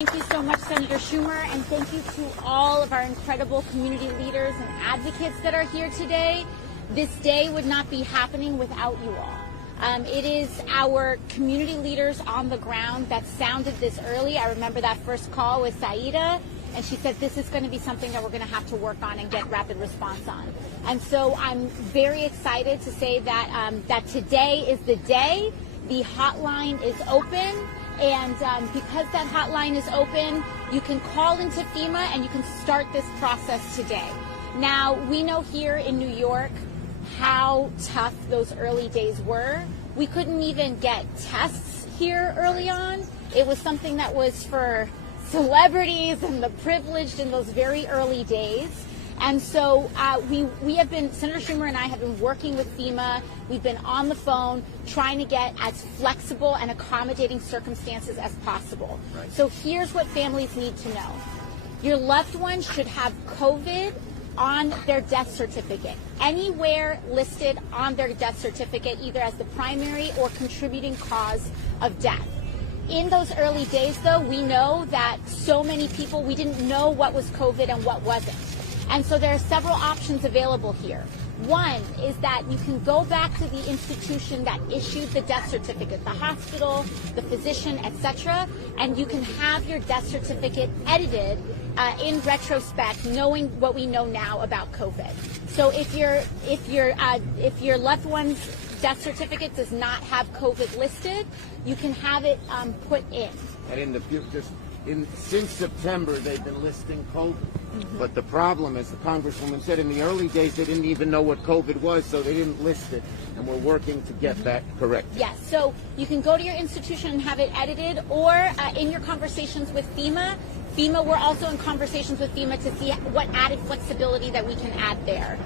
Thank you so much, Senator Schumer, and thank you to all of our incredible community leaders and advocates that are here today. This day would not be happening without you all. It is our community leaders on the ground that sounded this early. I remember that first call with Saida, and she said this is going to be something that we're going to have to work on and get rapid response on. And so I'm very excited to say that that today is the day. The hotline is open. And because that hotline is open, you can call into FEMA and you can start this process today. Now, we know here in New York how tough those early days were. We couldn't even get tests here early on. It was something that was for celebrities and the privileged in those very early days. And so we have been, Senator Schumer and I have been working with FEMA. We've been on the phone trying to get as flexible and accommodating circumstances as possible. Right. So here's what families need to know. Your loved one should have COVID on their death certificate, anywhere listed on their death certificate, either as the primary or contributing cause of death. In those early days, though, we know that so many people, we didn't know what was COVID and what wasn't. And so there are several options available here. One is that you can go back to the institution that issued the death certificate, the hospital, the physician, etc., and you can have your death certificate edited in retrospect, knowing what we know now about COVID. So if your loved one's death certificate does not have COVID listed, you can have it put in. And since September, they've been listing COVID. Mm-hmm. But the problem, as the Congresswoman said, in the early days, they didn't even know what COVID was, so they didn't list it. And we're working to get that correct. Yes, so you can go to your institution and have it edited, or in your conversations with FEMA, we're also in conversations with FEMA to see what added flexibility that we can add there.